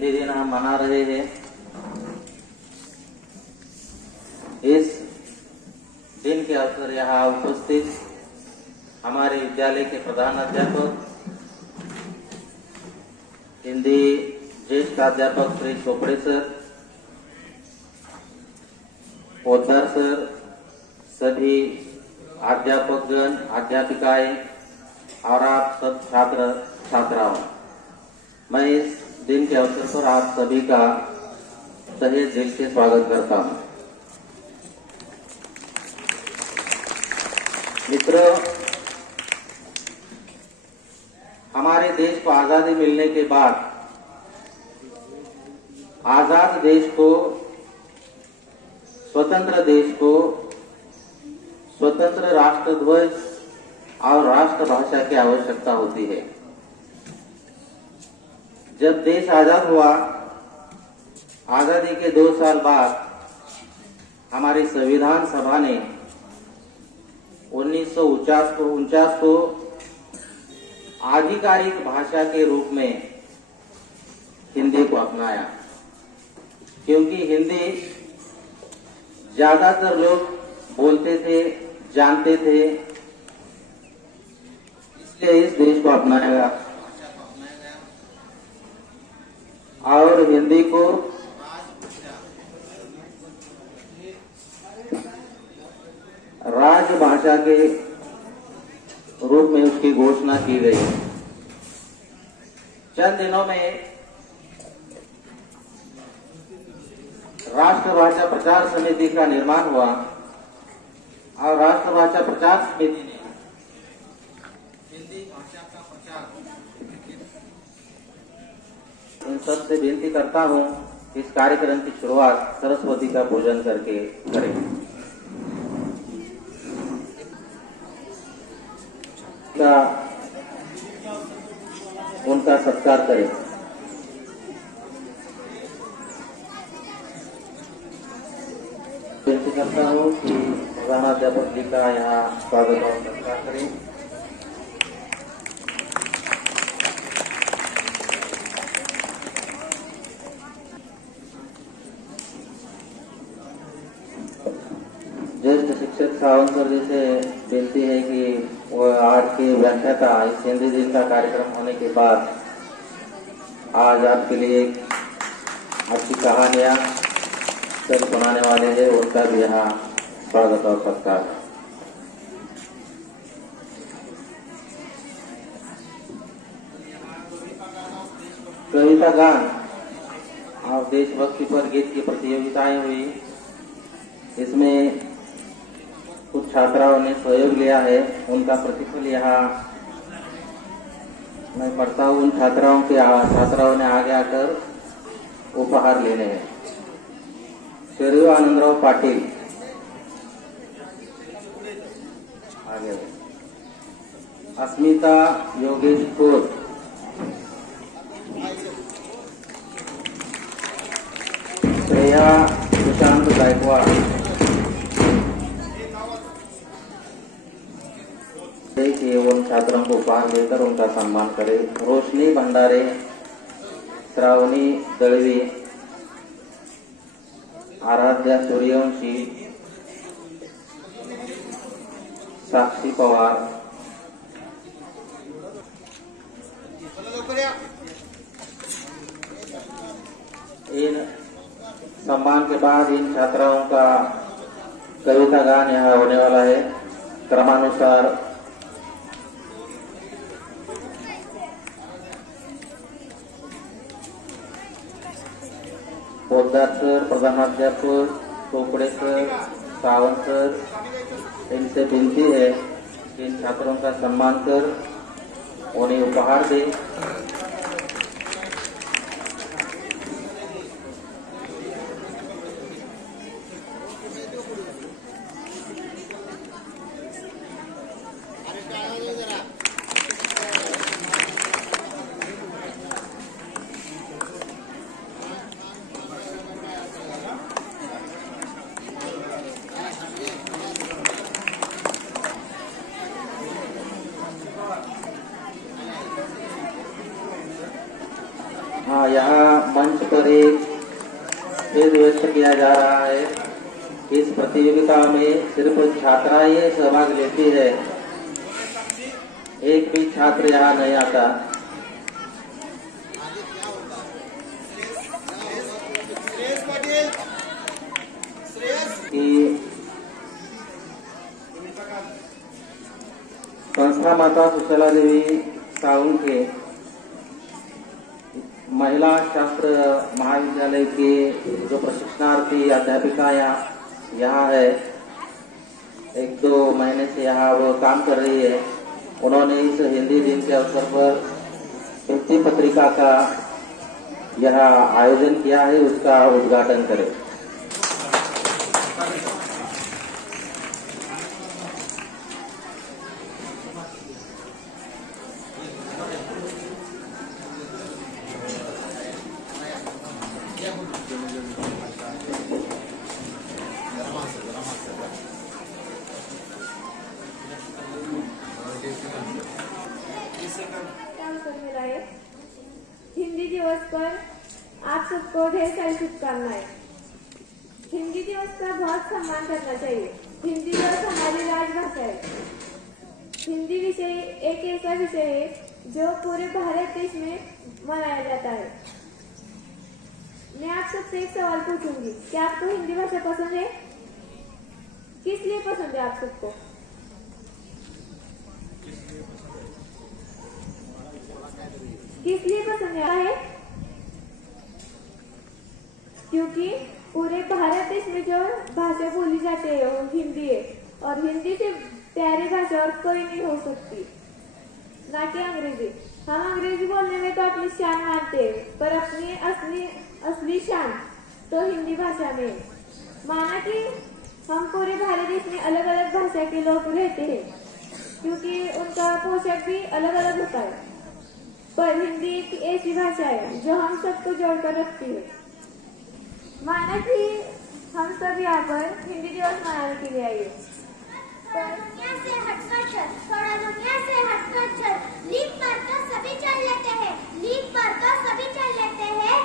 हिंदी दिन हम मना रहे हैं। इस दिन के अवसर यहाँ उपस्थित हमारे विद्यालय के प्रधान अध्यापक, हिंदी ज्येष्ठ प्राध्यापक श्री चोपड़े सर, पोद्दार सर, सभी अध्यापकगण, अध्यापिकाएं और आप सब छात्र छात्राओं, मैं इस दिन के अवसर पर आप सभी का तहे दिल से स्वागत करता हूं। मित्रों, हमारे देश को आजादी मिलने के बाद आजाद देश को, स्वतंत्र देश को स्वतंत्र राष्ट्रध्वज और राष्ट्रभाषा की आवश्यकता होती है। जब देश आजाद हुआ, आजादी के 2 साल बाद हमारी संविधान सभा ने 1949 को आधिकारिक भाषा के रूप में हिंदी को अपनाया, क्योंकि हिंदी ज्यादातर लोग बोलते थे, जानते थे, इसलिए इस देश को अपनाया गया और हिंदी को राजभाषा के रूप में उसकी घोषणा की गई। चंद दिनों में राष्ट्रभाषा प्रचार समिति का निर्माण हुआ और राष्ट्रभाषा प्रचार समिति ने हिंदी भाषा का प्रचार। इन सब से विनती करता हूं, इस कार्यक्रम की शुरुआत सरस्वती का पूजन करके करें। उनका सत्कार करें। विनती करता हूँ कि प्रधानाध्यापक जी का यहाँ स्वागत और सत्कार करें। ज्येष्ठ शिक्षक सावंत सर जी से विनती है कि वो आज के व्याख्याता इस हिंदी दिन का कार्यक्रम होने के बाद आज आपके लिए अच्छी कहानियां सर सुनाने वाले हैं, उनका भी यहाँ स्वागत और सत्कार। कविता गान और देशभक्ति पर गीत की प्रतियोगिताएं हुई। इसमें कुछ छात्राओं ने सहयोग लिया है, उनका प्रतिफल यहाँ मैं पढ़ता हूँ। उन छात्राओं ने आगे आकर उपहार लेने हैं। शेरू आनंदराव पाटिल आगे, अस्मिता योगेश खोज, श्रेया सुशांत गायकवाड़, देखिए उन छात्रों को उपहार देकर उनका सम्मान करें। रोशनी भंडारे, श्रावणी दलवी, आराध्या सूर्यवंशी, साक्षी पवार, इन सम्मान के बाद इन छात्राओं का कविता गान यहाँ होने वाला है। क्रमानुसार पोद्दार सर, प्रधानाध्यापक चोपड़े सर, सावंत सर, इनसे विनती है कि इन छात्रों का सम्मान कर उन्हें उपहार दे। यहाँ मंच पर एक खेद व्यक्त किया जा रहा है। इस प्रतियोगिता में सिर्फ छात्राएं सहभाग लेती है, एक भी छात्र यहाँ नहीं आता। कि संस्था माता सुशीला देवी साहू के महिला शास्त्र महाविद्यालय के जो प्रशिक्षणार्थी अध्यापिका यहाँ है, 1-2 महीने से यहाँ वो काम कर रही है। उन्होंने इस हिंदी दिन के अवसर पर भित्ति पत्रिका का यह आयोजन किया है, उसका उद्घाटन करें। हिंदी दिवस पर आप सबको ढेर सारी शुभकामनाएं। हिंदी दिवस का बहुत सम्मान करना चाहिए। हिंदी दिवस हमारी राजभाषा है। हिंदी विषय एक ऐसा विषय है जो पूरे भारत देश में मनाया जाता है। मैं आप सबसे एक सवाल पूछूंगी, क्या आपको हिंदी भाषा पसंद है? किस लिए पसंद है आप सबको? किस लिए पसंद है? क्योंकि पूरे भारत देश में जो भाषा बोली जाती है वो हिंदी है, और हिंदी से प्यारी भाषा और कोई नहीं हो सकती, ना कि अंग्रेजी। हम अंग्रेजी बोलने में तो अपनी शान मानते हैं, पर अपनी असली शान तो हिंदी भाषा में है। माना कि हम पूरे भारत देश में अलग अलग भाषा के लोग रहते हैं, क्योंकि उनका पोशाक भी अलग अलग होता है, पर हिंदी एक ऐसी भाषा है जो हम सबको जोड़कर रखती है। माना कि हम सब यहाँ पर हिंदी दिवस मनाने के लिए आए। दुनिया से हटकर चल, थोड़ा दुनिया से हटकर चल, लीप पर तो सभी चल लेते हैं, लीप पर तो सभी चल लेते हैं।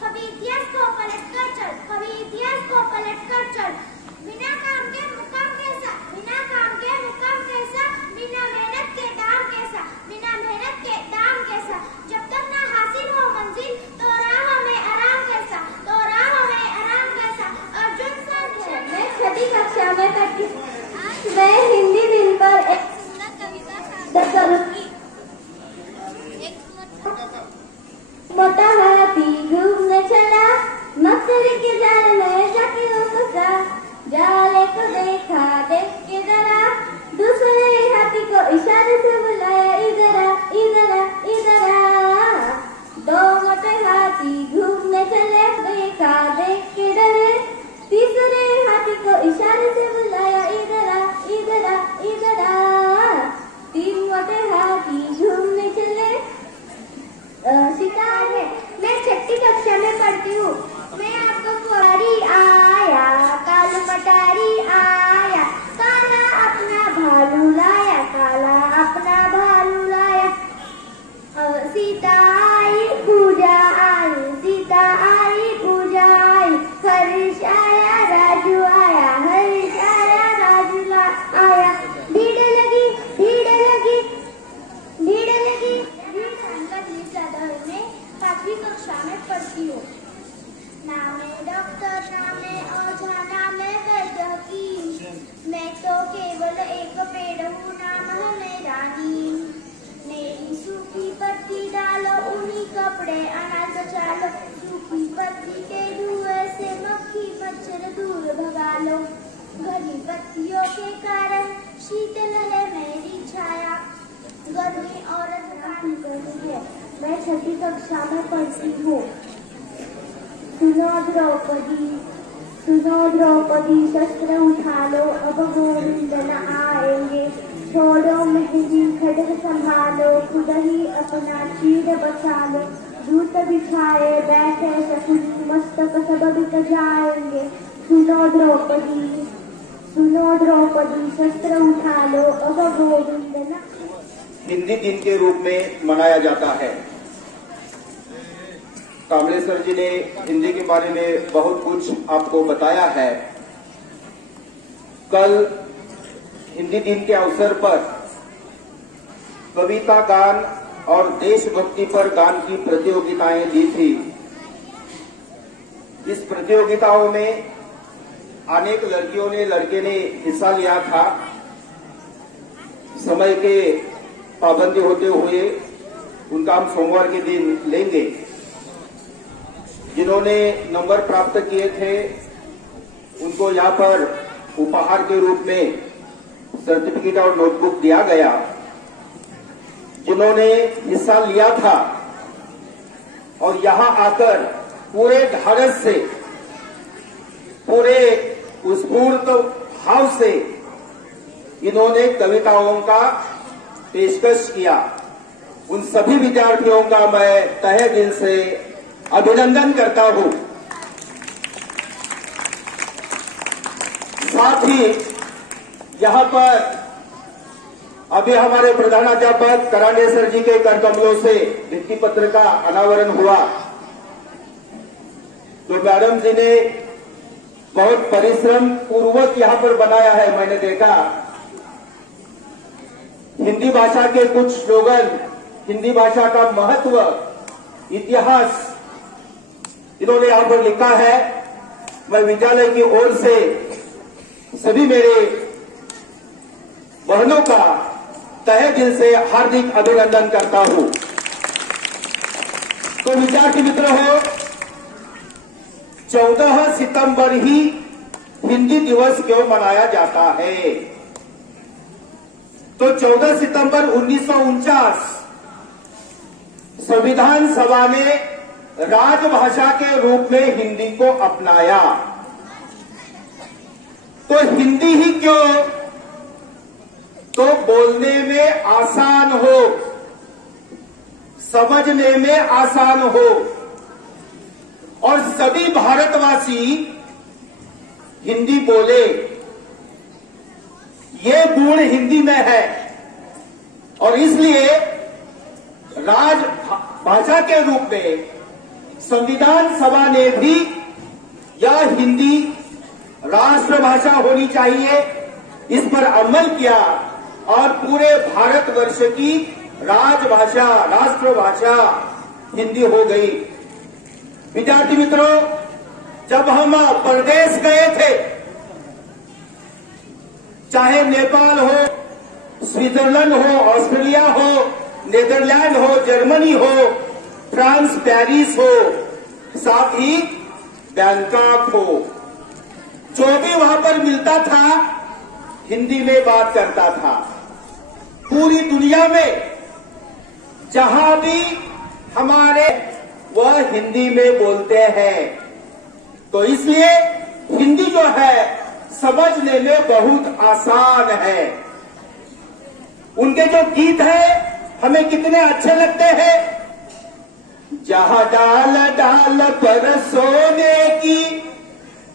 कभी इतिहास को पलटकर चल, कभी इतिहास को पलटकर चल। बिना काम के मुकाम कैसा, बिना काम के मुकाम कैसा, बिना मेहनत के दाम कैसा, बिना मेहनत के दाम कैसा। जब तक ना हासिल हो मंजिल तो राह में आराम कैसा, तो राह में आराम कैसा। अर्जुन सर, मैं छठी कक्षा में पढ़ती हूँ। मैं हिंदी दिन पर एक कविता करूंगी। मोटा हाथी घूमने चला, मकसद के जाल में जाके फंसा। जाले को देखा, देख के डरा, दूसरे हाथी को इशारे से बुलाया, इधर आ, इधर आ, इधर आ। 2 मोटे हाथी घूमने चले, देखा, देख के डरे, तीसरे हाथी को इशारे से बुलाया, इधर आ, इधर आ, इधर आ। 3 मोटे हाथी घूमने चले। सितारे, मैं छठी कक्षा में पढ़ती हूँ। मैं आपको कुआरी आया, काल मटारी आया, काला अपना भालू लाया, काला अपना भालू लाया। सीता आई पूजा आई, सीता आई पूजा आई, हर्ष आया राजू आया, हर्ष आया राजू आया। भीड़ लगी, भीड़ लगी, भीड़ लगी। मैं 5वीं कक्षा में पढ़ती हूँ। नाम है डॉक्टर, नाम है ओझा, नाम है वैद्य हकीम। मैं तो केवल एक पेड़ हूँ, नाम है मेरा नीम। मेरी सूखी पत्ती डालो, उन्हीं कपड़े अनाज बचा लो। सूखी पत्ती के धुएं से मक्खी मच्छर दूर भगा लो। घनी पत्तियों के कारण शीतल है मेरी छाया, गर्मी और थकान करती है। मैं छठी कक्षा में पढ़ती हूँ। सुनो द्रौपदी, सुनो द्रौपदी, शस्त्र उठा लो, अब गोविंद न आएंगे। छोड़ो मेहंदी, खड्ग संभालो, खुद ही अपना चीर बचा लो। दूत बिछाए बैठे शकुनी, मस्तक सब बिक जाएंगे। सुनो द्रौपदी, सुनो द्रौपदी, शस्त्र उठा लो, अब गोविंद न। हिंदी दिन के रूप में मनाया जाता है। कामलेश्वर जी ने हिंदी के बारे में बहुत कुछ आपको बताया है। कल हिंदी दिन के अवसर पर कविता गान और देशभक्ति पर गान की प्रतियोगिताएं दी थी। इस प्रतियोगिताओं में अनेक लड़कियों ने लड़के ने हिस्सा लिया था। समय के पाबंदी होते हुए उनका हम सोमवार के दिन लेंगे। जिन्होंने नंबर प्राप्त किए थे उनको यहाँ पर उपहार के रूप में सर्टिफिकेट और नोटबुक दिया गया। जिन्होंने हिस्सा लिया था और यहाँ आकर पूरे ढाढ़स से, पूरे उत्स्फूर्त भाव से इन्होंने कविताओं का पेशकश किया, उन सभी विद्यार्थियों का मैं तहे दिल से अभिनंदन करता हूं। साथ ही यहां पर अभी हमारे प्रधानाध्यापक करांडे सर जी के कर कमलों से भित्ति पत्र का अनावरण हुआ, तो मैडम जी ने बहुत परिश्रम पूर्वक यहां पर बनाया है। मैंने देखा हिंदी भाषा के कुछ स्लोगन, हिंदी भाषा का महत्व, इतिहास इन्होंने यहां पर लिखा है। मैं विद्यालय की ओर से सभी मेरे बहनों का तहे दिल से हार्दिक अभिनंदन करता हूं। तो विद्यार्थी मित्र हो, 14 सितंबर ही हिंदी दिवस क्यों मनाया जाता है? तो 14 सितंबर 1949 संविधान सभा ने राजभाषा के रूप में हिंदी को अपनाया। तो हिंदी ही क्यों? तो बोलने में आसान हो, समझने में आसान हो और सभी भारतवासी हिंदी बोले, ये गुण हिंदी में है। और इसलिए राजभाषा के रूप में संविधान सभा ने भी यह हिंदी राष्ट्रभाषा होनी चाहिए, इस पर अमल किया और पूरे भारतवर्ष की राजभाषा, राष्ट्रभाषा हिंदी हो गई। विद्यार्थी मित्रों, जब हम प्रदेश गए थे, चाहे नेपाल हो, स्विट्जरलैंड हो, ऑस्ट्रेलिया हो, नीदरलैंड हो, जर्मनी हो, फ्रांस, पेरिस हो, साथ ही बैंकॉक हो, जो भी वहां पर मिलता था हिंदी में बात करता था। पूरी दुनिया में जहां भी हमारे वह हिंदी में बोलते हैं। तो इसलिए हिंदी जो है समझने में बहुत आसान है। उनके जो गीत हैं हमें कितने अच्छे लगते हैं। जहां डाल डाल पर सोने की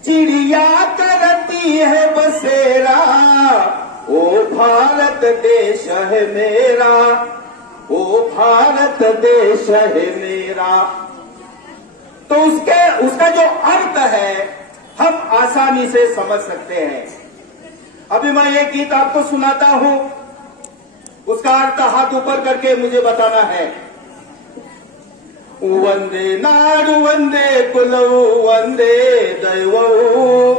चिड़िया करती है बसेरा, ओ भारत देश है मेरा, ओ भारत देश है मेरा। तो उसका जो अर्थ है हम आसानी से समझ सकते हैं। अभी मैं ये गीत आपको सुनाता हूं, उसका अर्थ हाथ ऊपर करके मुझे बताना है। वंदे नाडु वंदे कुलऊ वंदे दैवऊ,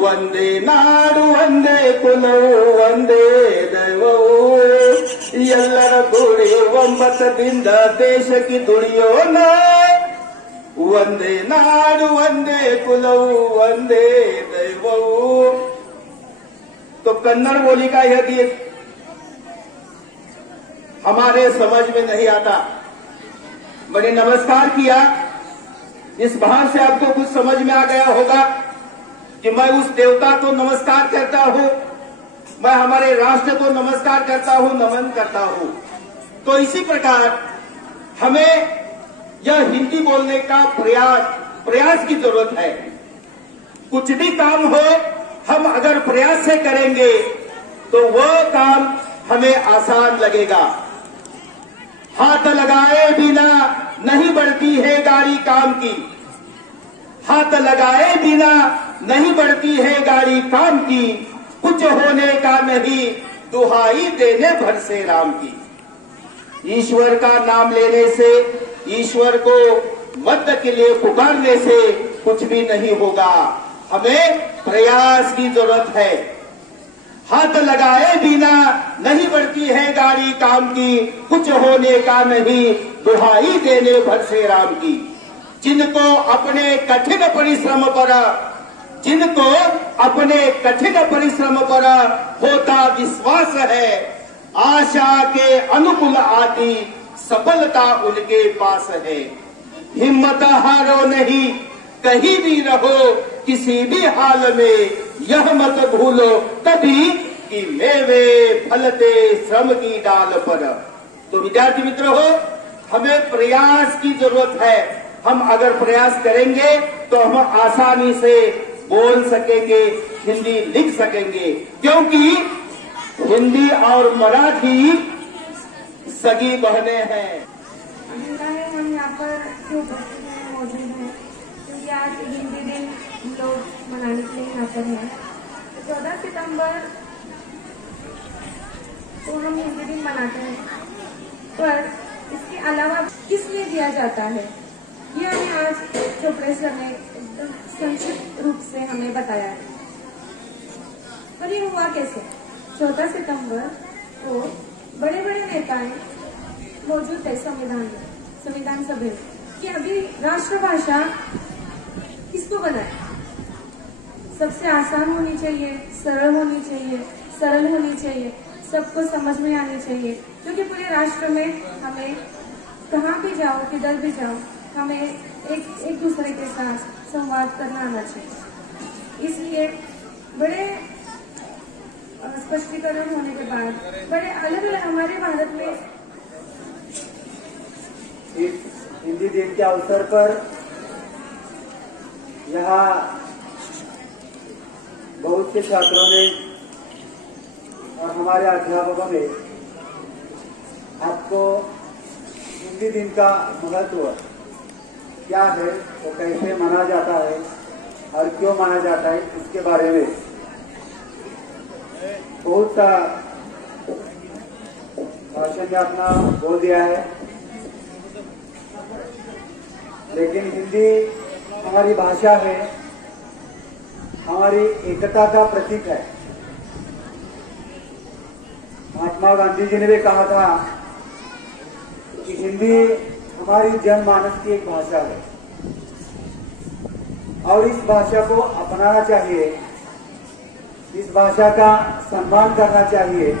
वंदे नाडु वंदे कुलऊ वंदे दैवऊ। ಎಲ್ಲರ ಕೂಡಿ ಒಂಬತ್ತದಿಂದ ದೇಶಕ್ಕೆ ದುಡಿಯೋಣ, वंदे नाडु वंदे कुलऊ वंदे दैवऊ। तो कन्नड़ बोली का यह गीत हमारे समझ में नहीं आता। मैंने नमस्कार किया, इस भाव से आपको कुछ समझ में आ गया होगा कि मैं उस देवता को नमस्कार करता हूं, मैं हमारे राष्ट्र को नमस्कार करता हूं, नमन करता हूं। तो इसी प्रकार हमें यह हिंदी बोलने का प्रयास की जरूरत है। कुछ भी काम हो हम अगर प्रयास से करेंगे तो वह काम हमें आसान लगेगा। हाथ लगाए बिना नहीं बढ़ती है गाड़ी काम की। हाथ लगाए बिना नहीं बढ़ती है गाड़ी काम की, कुछ होने का नहीं दुहाई देने भर से राम की। ईश्वर का नाम लेने से, ईश्वर को मदद के लिए पुकारने से कुछ भी नहीं होगा। हमें प्रयास की जरूरत है। हाथ लगाए बिना नहीं बढ़ती है गाड़ी काम की, कुछ होने का नहीं दुहाई देने भर से राम की। जिनको अपने कठिन परिश्रम पर होता विश्वास है, आशा के अनुकूल आती सफलता उनके पास है। हिम्मत हारो नहीं, कहीं भी रहो किसी भी हाल में, यह मत भूलो कभी कि मेवे फलते श्रम की डाल पर। तो विद्यार्थी मित्र हो, हमें प्रयास की जरूरत है। हम अगर प्रयास करेंगे तो हम आसानी से बोल सकेंगे, हिंदी लिख सकेंगे, क्योंकि हिंदी और मराठी सगी बहनें हैं। हम यहाँ पर जो उपस्थित हैं मौजूद हैं, क्योंकि आज हिंदी दिन हम लोग मनाने के लिए यहाँ पर हैं। 14 सितंबर को हम हिंदी दिन मनाते हैं, पर इसके अलावा किस लिए दिया जाता है, ये हमें आज चोपड़े सर ने एकदम संक्षिप्त रूप से हमें बताया है। पर ये हुआ कैसे? 14 सितंबर को बड़े बड़े नेताएं मौजूद थे संविधान सभा में कि अभी राष्ट्रभाषा किसको बनाए, सबसे आसान होनी चाहिए, सरल होनी चाहिए, सबको समझ में आनी चाहिए, क्योंकि पूरे राष्ट्र में हमें कहाँ भी जाओ, किधर भी जाओ, हमें एक दूसरे के साथ संवाद करना आना चाहिए। इसलिए बड़े स्पष्टीकरण होने के बाद बड़े अलग अलग हमारे भारत में इस हिंदी दिन के अवसर पर यहाँ बहुत से छात्रों ने और हमारे अध्यापकों ने आपको हिंदी दिन का महत्व क्या है, वो कैसे माना जाता है और क्यों माना जाता है, इसके बारे में बहुत सा भाषण में अपना बोल दिया है। लेकिन हिंदी हमारी भाषा है, हमारी एकता का प्रतीक है। महात्मा गांधी जी ने भी कहा था कि हिंदी हमारी जनमानस की एक भाषा है और इस भाषा को अपनाना चाहिए, इस भाषा का सम्मान करना चाहिए।